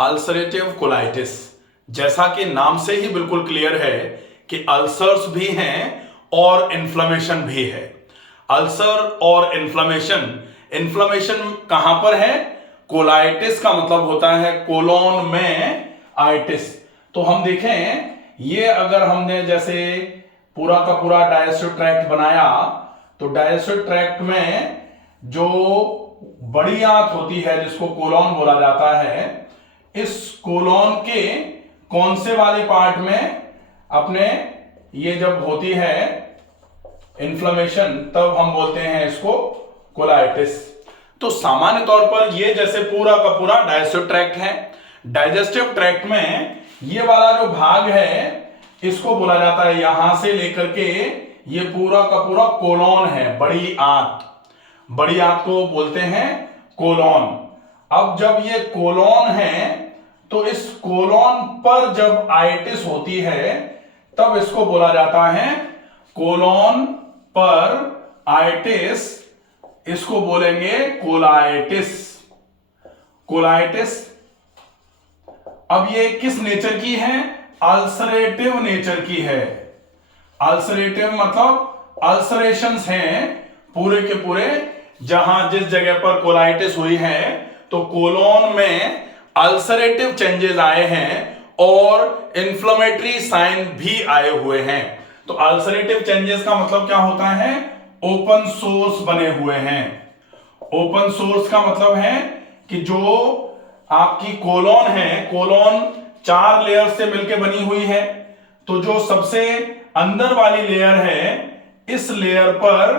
Ulcerative colitis, जैसा कि नाम से ही बिल्कुल क्लियर है कि अल्सर्स भी हैं और इन्फ्लेमेशन भी है। अल्सर और इन्फ्लेमेशन, इन्फ्लेमेशन कहां पर है? कोलाइटिस का मतलब होता है कोलोन में आइटिस। तो हम देखें, ये अगर हमने जैसे पूरा का पूरा डाइजेस्टिव ट्रैक्ट बनाया, तो डाइजेस्टिव ट्रैक्ट में जो बड़ी आंत होती है जिसको कोलोन बोला जाता है, इस कोलोन के कौन से वाले पार्ट में अपने ये जब होती है इन्फ्लेमेशन, तब हम बोलते हैं इसको कोलाइटिस। तो सामान्य तौर पर ये जैसे पूरा का पूरा डाइजेस्टिव ट्रैक्ट है, डाइजेस्टिव ट्रैक्ट में ये वाला जो भाग है इसको बोला जाता है, यहां से लेकर के ये पूरा का पूरा कोलोन है, बड़ी आंत। बड़ी आंत को बोलते हैं कोलोन। अब जब ये कोलोन है तो इस कोलोन पर जब आइटिस होती है तब इसको बोला जाता है कोलोन पर आइटिस, इसको बोलेंगे कोलाइटिस। कोलाइटिस। अब ये किस नेचर की है? अल्सरेटिव नेचर की है। अल्सरेटिव मतलब अल्सरेशंस हैं पूरे के पूरे, जहां जिस जगह पर कोलाइटिस हुई है तो कोलोन में अल्सरेटिव चेंजेस आए हैं और इन्फ्लेमेटरी साइन भी आए हुए हैं। तो अल्सरेटिव चेंजेस का मतलब क्या होता है? ओपन सोर्स बने हुए हैं। ओपन सोर्स का मतलब है कि जो आपकी कोलोन है, कोलोन 4 लेयर से मिलकर बनी हुई है, तो जो सबसे अंदर वाली लेयर है, इस लेयर पर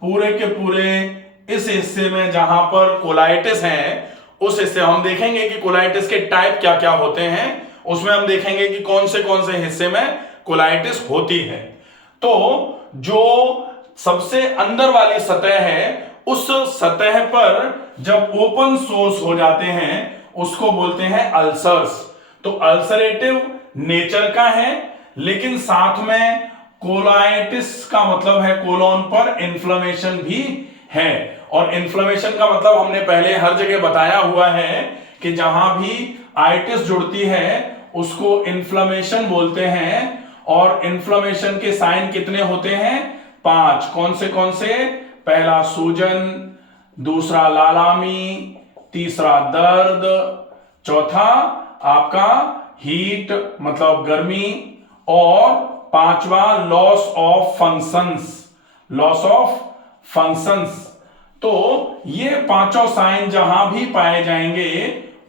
पूरे के पूरे इस हिस्से में जहां पर कोलाइटिस है, उस हिस्से हम देखेंगे कि कोलाइटिस के टाइप क्या क्या होते हैं। उसमें हम देखेंगे कि कौन से हिस्से में कोलाइटिस होती है। तो जो सबसे अंदर वाली सतह है, उस सतह पर जब ओपन सोर्स हो जाते हैं उसको बोलते हैं अल्सर्स। तो अल्सरेटिव नेचर का है, लेकिन साथ में कोलाइटिस का मतलब है कोलोन पर इन्फ्लेमेशन भी है। और इन्फ्लेमेशन का मतलब हमने पहले हर जगह बताया हुआ है कि जहां भी आइटिस जुड़ती है उसको इन्फ्लेमेशन बोलते हैं। और इन्फ्लेमेशन के साइन कितने होते हैं? 5। कौन से? पहला सूजन, दूसरा लालामी, तीसरा दर्द, चौथा आपका हीट मतलब गर्मी, और पांचवा loss of functions. Loss of functions. तो ये पांचों साइन जहां भी पाए जाएंगे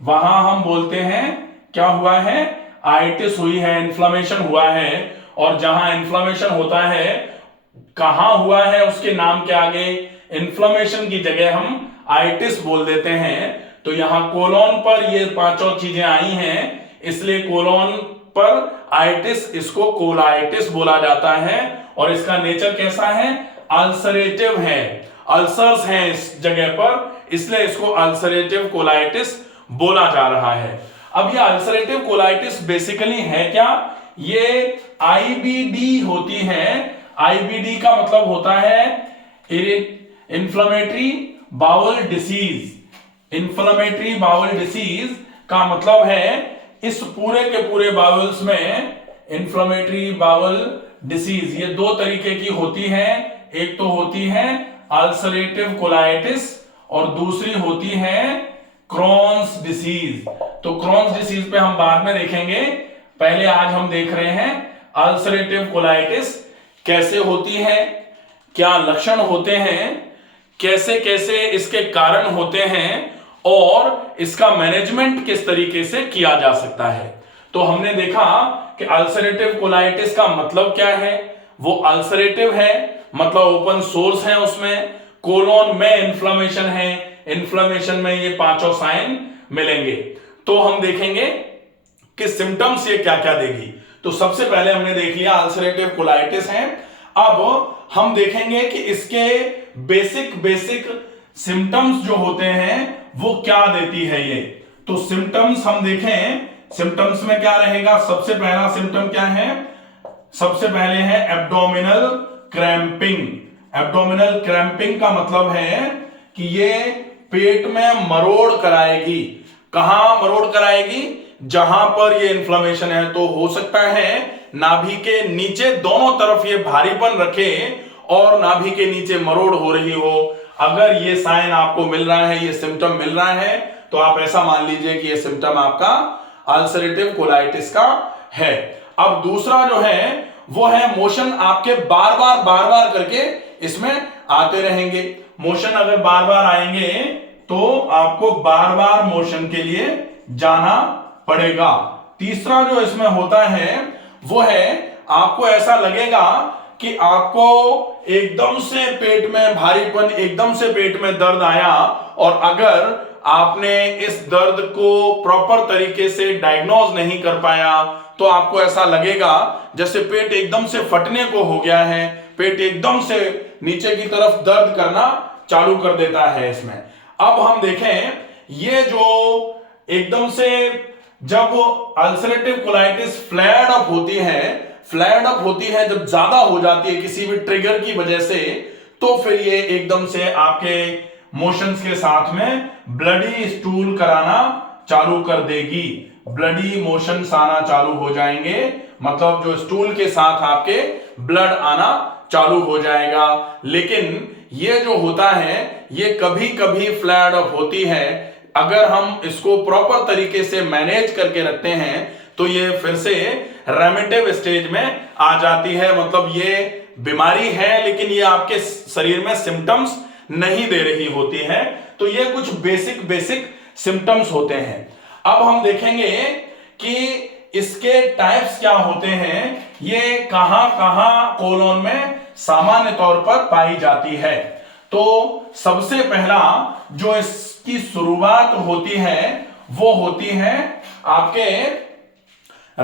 वहां हम बोलते हैं क्या हुआ है? आइटिस हुई है, इन्फ्लेमेशन हुआ है। और जहां इन्फ्लेमेशन होता है, कहां हुआ है उसके नाम के आगे इन्फ्लेमेशन की जगह हम आइटिस बोल देते हैं। तो यहां कोलोन पर ये पांचों चीजें आई हैं, इसलिए कोलोन पर आइटिस, इसको कोलाइटिस बोला जाता है। और इसका नेचर कैसा है? अल्सरेटिव है, अल्सर्स हैं इस जगह पर, इसलिए इसको अल्सरेटिव कोलाइटिस बोला जा रहा है। अब ये अल्सरेटिव कोलाइटिस बेसिकली है क्या? ये आईबीडी होती है। आईबीडी का मतलब होता है inflammatory bowel disease. Inflammatory bowel disease का मतलब है इस पूरे के पूरे बाउल्स में इन्फ्लेमेटरी बाउल डिसीज, ये 2 तरीके की होती है। एक तो होती है अल्सरेटिव कोलाइटिस और दूसरी होती है क्रॉन्स डिसीज। तो क्रॉन्स डिसीज पे हम बाद में देखेंगे, पहले आज हम देख रहे हैं अल्सरेटिव कोलाइटिस कैसे होती है, क्या लक्षण होते हैं, कैसे कैसे इसके कारण होते हैं और इसका मैनेजमेंट किस तरीके से किया जा सकता है। तो हमने देखा कि अल्सरेटिव कोलाइटिस का मतलब क्या है? वो अल्सरेटिव है, मतलब ओपन सोर्स है, उसमें कोलोन में इन्फ्लेमेशन है, इन्फ्लेमेशन में ये पांचों साइन मिलेंगे। तो हम देखेंगे कि सिम्टम्स ये क्या क्या देगी। तो सबसे पहले हमने देख लिया अल्सरेटिव कोलाइटिस है। अब हम देखेंगे कि इसके बेसिक सिम्टम्स जो होते हैं वो क्या देती है ये। तो सिम्टम्स हम देखें, सिम्टम्स में क्या रहेगा? सबसे पहला सिम्टम क्या है? सबसे पहले है एब्डोमिनल क्रैम्पिंग। एब्डोमिनल क्रैम्पिंग का मतलब है कि ये पेट में मरोड़ कराएगी, कहां मरोड़ कर आएगी? जहां पर ये इन्फ्लेमेशन है। तो हो सकता है नाभि के नीचे दोनों तरफ ये भारीपन रखे और नाभि के नीचे मरोड़ हो रही हो। अगर ये साइन आपको मिल रहा है, ये सिम्टम मिल रहा है, तो आप ऐसा मान लीजिए कि ये सिम्टम आपका अल्सरेटिव कोलाइटिस का है। अब दूसरा जो है वो है मोशन आपके बार बार करके इसमें आते रहेंगे। मोशन अगर बार बार आएंगे तो आपको बार बार मोशन के लिए जाना पड़ेगा। तीसरा जो इसमें होता है वो है आपको ऐसा लगेगा कि आपको एकदम से पेट में भारीपन, एकदम से पेट में दर्द आया, और अगर आपने इस दर्द को प्रॉपर तरीके से डायग्नोज नहीं कर पाया तो आपको ऐसा लगेगा जैसे पेट एकदम से फटने को हो गया है, पेट एकदम से नीचे की तरफ दर्द करना चालू कर देता है इसमें। अब हम देखें ये जो एकदम से जब अल्सरेटिव कोलाइटिस फ्लेयर्ड अप होती है, जब ज्यादा हो जाती है किसी भी ट्रिगर की वजह से, तो फिर ये एकदम से आपके मोशंस के साथ में ब्लडी स्टूल कराना चालू कर देगी। ब्लडी मोशंस आना चालू हो जाएंगे, मतलब जो स्टूल के साथ आपके ब्लड आना चालू हो जाएगा। लेकिन ये जो होता है ये कभी कभी फ्लैड अप होती है। अगर हम इसको प्रॉपर तरीके से मैनेज करके रखते हैं तो ये फिर से रेमिटिव स्टेज में आ जाती है। मतलब ये बीमारी है लेकिन ये आपके शरीर में सिम्टम्स नहीं दे रही होती है। तो ये कुछ बेसिक सिम्टम्स होते हैं। अब हम देखेंगे कि इसके टाइप्स क्या होते हैं, ये कहां कहां कोलोन में सामान्य तौर पर पाई जाती है। तो सबसे पहला जो इसकी शुरुआत होती है वो होती है आपके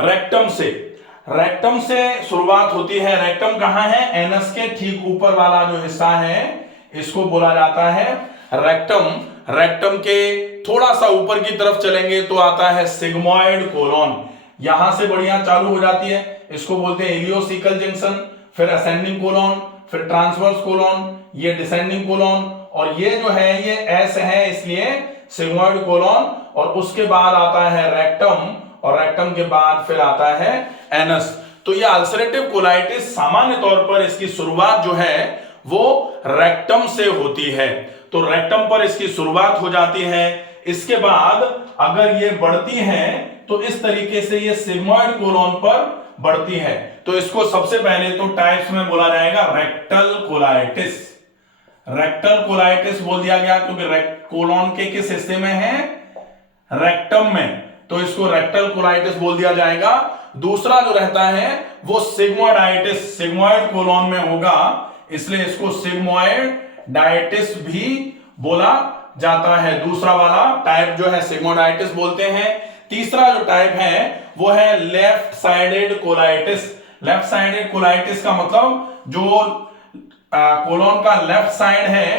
रेक्टम से। रेक्टम से शुरुआत होती है। रेक्टम कहां है? एनस के ठीक ऊपर वाला जो हिस्सा है इसको बोला जाता है रेक्टम। रेक्टम के थोड़ा सा ऊपर की तरफ चलेंगे तो आता है सिग्मोइड कोलोन। यहां से बढ़िया चालू हो जाती है, इसको बोलते हैं इलियोसिकल जंक्शन, फिर असेंडिंग कोलोन, फिर ट्रांसवर्स कोलोन, ये डिसेंडिंग कोलोन, और ये जो है ये एस है इसलिए सिग्मोइड कोलोन। और उसके बाद आता है रेक्टम, और रेक्टम के बाद फिर आता है एनस। तो ये अल्सरेटिव कोलाइटिस सामान्य तौर पर इसकी शुरुआत जो है वो रेक्टम से होती है। तो रेक्टम पर इसकी शुरुआत हो जाती है। इसके बाद अगर ये बढ़ती है तो इस तरीके से ये सिग्मोइड कोलोन पर बढ़ती है। तो इसको सबसे पहले तो टाइप्स में बोला जाएगा रेक्टल कोलाइटिस। रेक्टल कोलाइटिस बोल दिया गया क्योंकि कोलोन के किस हिस्से में है? रेक्टम में, तो इसको रेक्टल कोलाइटिस बोल दिया जाएगा। दूसरा जो रहता है वो सिग्मोइडाइटिस, सिग्मोइड कोलोन में होगा इसलिए इसको सिग्मोइडाइटिस भी बोला जाता है। दूसरा वाला टाइप जो है सिग्मोइडाइटिस बोलते हैं। तीसरा जो टाइप है वो है left sided colitis. Left sided colitis का मतलब जो कोलोन का लेफ्ट साइड है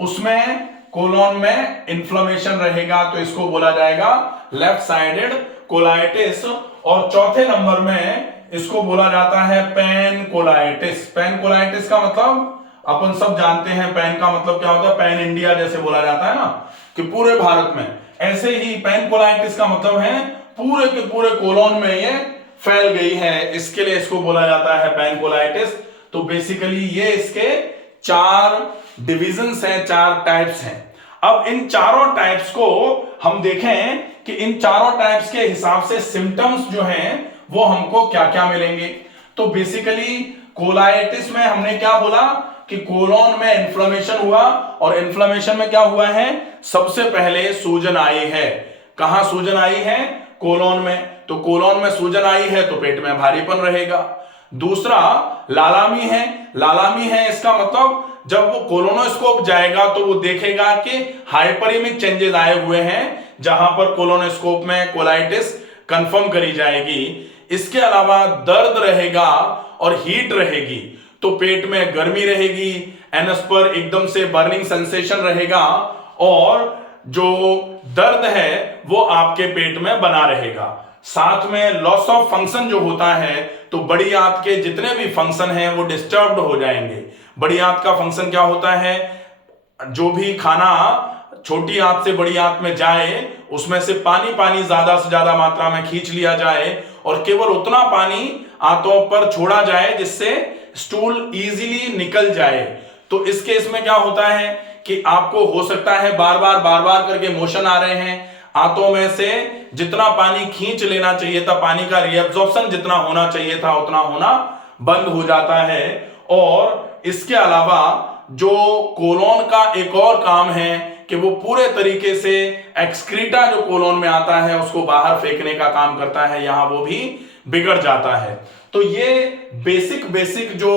उसमें कोलोन में इंफ्लेमेशन रहेगा, तो इसको बोला जाएगा लेफ्ट साइडेड कोलाइटिस। और चौथे नंबर में इसको बोला जाता है पैन कोलाइटिस। पैन कोलाइटिस का मतलब अपन सब जानते हैं, पैन का मतलब क्या होता है? पैन इंडिया जैसे बोला जाता है ना कि पूरे भारत में, ऐसे ही पैन कोलाइटिस का मतलब है पूरे के पूरे कोलोन में ये फैल गई है, इसके लिए इसको बोला जाता है पैन कोलाइटिस। तो बेसिकली ये इसके 4 डिविजन्स हैं, 4 टाइप्स हैं। अब इन चारों टाइप्स को हम देखें कि इन चारों टाइप्स के हिसाब से सिम्टम्स जो हैं वो हमको क्या क्या मिलेंगे। तो बेसिकली कोलाइटिस में हमने क्या बोला कि कोलोन में इन्फ्लेमेशन हुआ, और इन्फ्लेमेशन में क्या हुआ है? सबसे पहले सूजन आई है। कहां सूजन आई है? कोलोन में। तो कोलोन में सूजन आई है तो पेट में भारीपन रहेगा। दूसरा लालामी है। लालामी है इसका मतलब जब वो कोलोनोस्कोप जाएगा तो वो देखेगा कि हाइपरीमिक चेंजेस आए हुए हैं, जहां पर कोलोनोस्कोप में कोलाइटिस कंफर्म करी जाएगी। इसके अलावा दर्द रहेगा और हीट रहेगी, तो पेट में गर्मी रहेगी, एनस पर एकदम से बर्निंग सेंसेशन रहेगा, और जो दर्द है वो आपके पेट में बना रहेगा। साथ में लॉस ऑफ फंक्शन जो होता है, तो बड़ी आंत के जितने भी फंक्शन हैं वो डिस्टर्ब्ड हो जाएंगे। बड़ी आंत का फंक्शन क्या होता है? जो भी खाना छोटी आंत से बड़ी आंत में जाए, उसमें से पानी पानी ज्यादा से ज्यादा मात्रा में खींच लिया जाए और केवल उतना पानी आंतों पर छोड़ा जाए जिससे स्टूल इजीली निकल जाए। तो इस केस में क्या होता है कि आपको हो सकता है बार बार करके मोशन आ रहे हैं, आंतों में से जितना पानी खींच लेना चाहिए था, पानी का रीअब्जॉर्प्शन जितना होना चाहिए था उतना होना बंद हो जाता है। और इसके अलावा जो कोलोन का एक और काम है कि वो पूरे तरीके से एक्सक्रीटा जो कोलोन में आता है उसको बाहर फेंकने का काम करता है, यहां वो भी बिगड़ जाता है। तो ये बेसिक जो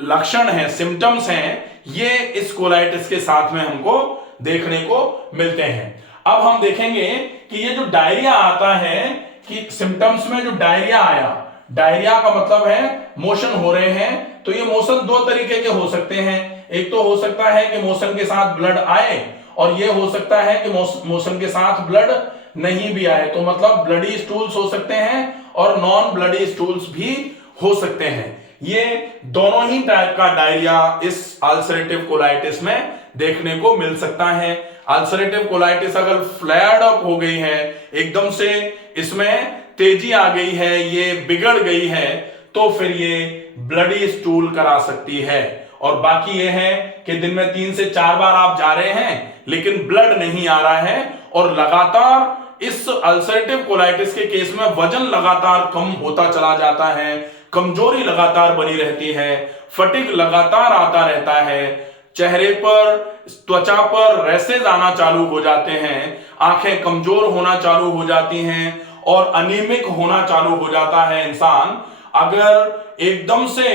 लक्षण हैं, सिम्टम्स हैं, ये इस कोलाइटिस के साथ में हमको देखने को मिलते हैं। अब हम देखेंगे कि ये जो डायरिया आता है, कि सिम्टम्स में जो डायरिया आया, डायरिया का मतलब है मोशन हो रहे हैं। तो ये मोशन दो तरीके के हो सकते हैं, एक तो हो सकता है कि मोशन के साथ ब्लड आए और ये हो सकता है कि मोशन के साथ ब्लड नहीं भी आए। तो मतलब ब्लडी स्टूल्स हो सकते हैं और नॉन ब्लडी स्टूल्स भी हो सकते हैं। ये दोनों ही टाइप का डायरिया इस अल्सरेटिव कोलाइटिस में देखने को मिल सकता है। अल्सरेटिव कोलाइटिस अगर फ्लेयर्ड अप हो गई है, एकदम से इसमें तेजी आ गई है, ये बिगड़ गई है, तो फिर ये ब्लडी स्टूल करा सकती है। और बाकी ये है कि दिन में 3 से 4 बार आप जा रहे हैं लेकिन ब्लड नहीं आ रहा है और लगातार इस अल्सरेटिव कोलाइटिस के केस में वजन लगातार कम होता चला जाता है, कमजोरी लगातार बनी रहती है, फटीग लगातार आता रहता है, चेहरे पर, त्वचा पर रैसेज आना चालू हो जाते हैं, आंखें कमजोर होना चालू हो जाती हैं और अनीमिक होना चालू हो जाता है इंसान। अगर एकदम से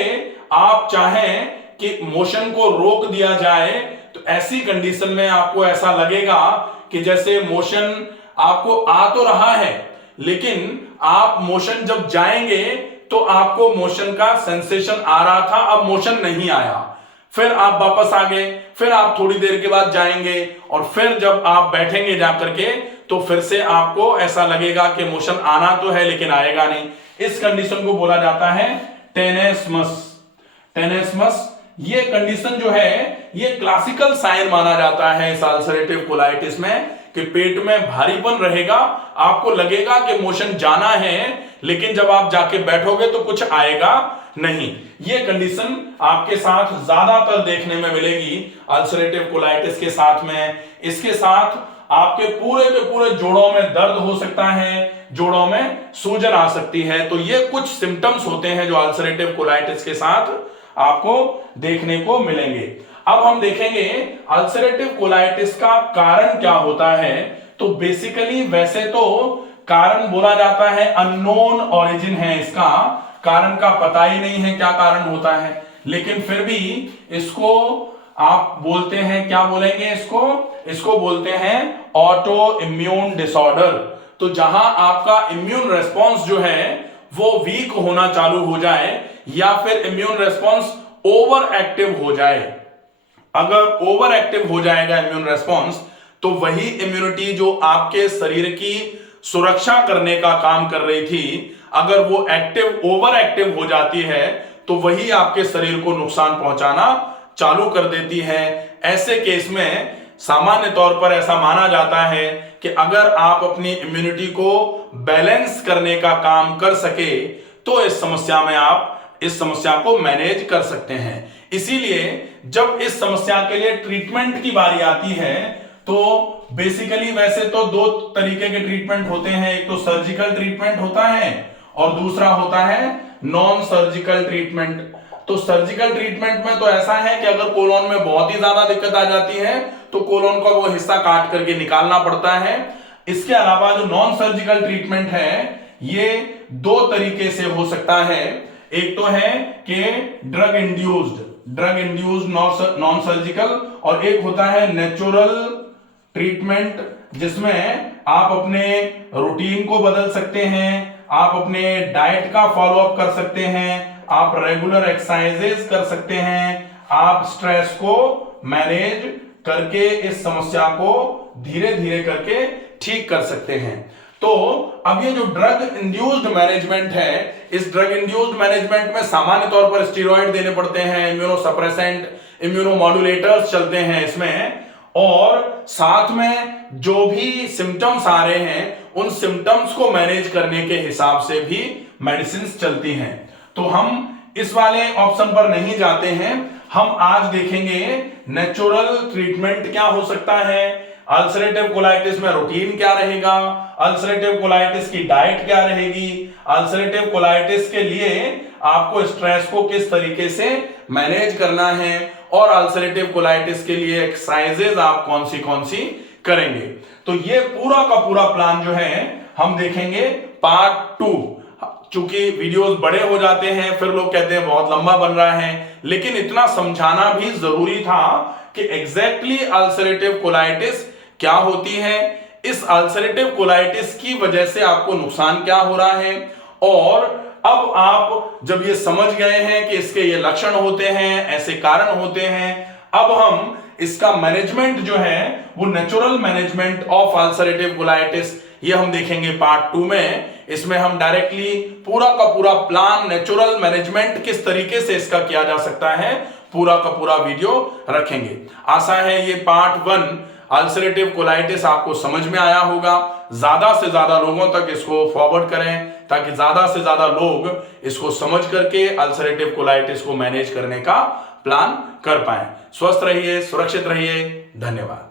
आप चाहें कि मोशन को रोक दिया जाए तो ऐसी कंडीशन में आपको ऐसा लगेगा कि जैसे मोशन आपको आ तो रहा है, लेकिन आप मोशन जब जाएंगे तो आपको मोशन का सेंसेशन आ रहा था, अब मोशन नहीं आया, फिर आप वापस आ गए, फिर आप थोड़ी देर के बाद जाएंगे और फिर जब आप बैठेंगे जाकर के तो फिर से आपको ऐसा लगेगा कि मोशन आना तो है लेकिन आएगा नहीं। इस कंडीशन को बोला जाता है टेनेस्मस। टेनेस्मस ये कंडीशन जो है ये क्लासिकल साइन माना जाता है इस अल्सरेटिव कोलाइटिस में, कि पेट में भारीपन रहेगा, आपको लगेगा कि मोशन जाना है लेकिन जब आप जाके बैठोगे तो कुछ आएगा नहीं। ये कंडीशन आपके साथ ज्यादातर देखने में मिलेगी अल्सरेटिव कोलाइटिस के साथ में। इसके साथ आपके पूरे के पूरे जोड़ों में दर्द हो सकता है, जोड़ों में सूजन आ सकती है। तो ये कुछ सिम्टम्स होते हैं जो अल्सरेटिव कोलाइटिस के साथ आपको देखने को मिलेंगे। अब हम देखेंगे अल्सरेटिव कोलाइटिस का कारण क्या होता है। तो बेसिकली वैसे तो कारण बोला जाता है अननोन ओरिजिन है, इसका कारण का पता ही नहीं है क्या कारण होता है, लेकिन फिर भी इसको आप बोलते हैं, क्या बोलेंगे इसको बोलते हैं ऑटो इम्यून डिसऑर्डर। तो जहां आपका इम्यून रेस्पॉन्स जो है वो वीक होना चालू हो जाए या फिर इम्यून रेस्पॉन्स ओवर एक्टिव हो जाए। अगर ओवर एक्टिव हो जाएगा इम्यून रेस्पॉन्स तो वही इम्यूनिटी जो आपके शरीर की सुरक्षा करने का काम कर रही थी, अगर वो ओवर एक्टिव हो जाती है तो वही आपके शरीर को नुकसान पहुंचाना चालू कर देती है। ऐसे केस में सामान्य तौर पर ऐसा माना जाता है कि अगर आप अपनी इम्यूनिटी को बैलेंस करने का काम कर सके तो इस समस्या में आप इस समस्या को मैनेज कर सकते हैं। इसीलिए जब इस समस्या के लिए ट्रीटमेंट की बारी आती है तो बेसिकली वैसे तो 2 तरीके के ट्रीटमेंट होते हैं, एक तो सर्जिकल ट्रीटमेंट होता है और दूसरा होता है नॉन सर्जिकल ट्रीटमेंट। तो सर्जिकल ट्रीटमेंट में तो ऐसा है कि अगर कोलोन में बहुत ही ज्यादा दिक्कत आ जाती है तो कोलोन का वो हिस्सा काट करके निकालना पड़ता है। इसके अलावा जो नॉन सर्जिकल ट्रीटमेंट है ये 2 तरीके से हो सकता है। एक तो है कि ड्रग इंड्यूस्ड नॉन सर्जिकल, और एक होता है नेचुरल ट्रीटमेंट जिसमें आप अपने रूटीन को बदल सकते हैं, आप अपने डाइट का फॉलो अप कर सकते हैं, आप रेगुलर एक्सरसाइजेस कर सकते हैं, आप स्ट्रेस को मैनेज करके इस समस्या को धीरे धीरे करके ठीक कर सकते हैं। तो अब ये जो ड्रग इंड्यूस्ड मैनेजमेंट है, इस ड्रग इंड्यूस्ड मैनेजमेंट में सामान्य तौर पर स्टेरॉइड देने पड़ते हैं, इम्यूनोसप्रेसेंट, इम्यूनोमॉड्यूलेटर्स चलते हैं इसमें, और साथ में जो भी सिम्टम्स आ रहे हैं उन सिम्टम्स को मैनेज करने के हिसाब से भी मेडिसिन चलती हैं। तो हम इस वाले ऑप्शन पर नहीं जाते हैं, हम आज देखेंगे नेचुरल ट्रीटमेंट क्या हो सकता है, अल्सरेटिव कोलाइटिस में रूटीन क्या रहेगा, अल्सरेटिव कोलाइटिस की डाइट क्या रहेगी, अल्सरेटिव कोलाइटिस के लिए आपको स्ट्रेस को किस तरीके से मैनेज करना है और अल्सरेटिव कोलाइटिस के लिए एक्सरसाइजेज आप कौन सी करेंगे। तो ये पूरा का पूरा प्लान जो है हम देखेंगे पार्ट 2। चूंकि वीडियोस बड़े हो जाते हैं फिर लोग कहते हैं बहुत लंबा बन रहा है, लेकिन इतना समझाना भी जरूरी था कि एग्जैक्टली अल्सरेटिव कोलाइटिस क्या होती है, इस अल्सरेटिव कोलाइटिस की वजह से आपको नुकसान क्या हो रहा है, और अब आप जब ये समझ गए हैं कि इसके ये लक्षण होते हैं, ऐसे कारण होते हैं, अब हम इसका मैनेजमेंट जो है वो natural management of ulcerative colitis ये हम देखेंगे पार्ट 2 में। इसमें हम डायरेक्टली पूरा का पूरा प्लान नेचुरल मैनेजमेंट किस तरीके से इसका किया जा सकता है पूरा का पूरा वीडियो रखेंगे। आशा है ये पार्ट 1 अल्सरेटिव कोलाइटिस आपको समझ में आया होगा। ज्यादा से ज्यादा लोगों तक इसको फॉरवर्ड करें ताकि ज्यादा से ज्यादा लोग इसको समझ करके अल्सरेटिव कोलाइटिस को मैनेज करने का प्लान कर पाए। स्वस्थ रहिए, सुरक्षित रहिए, धन्यवाद।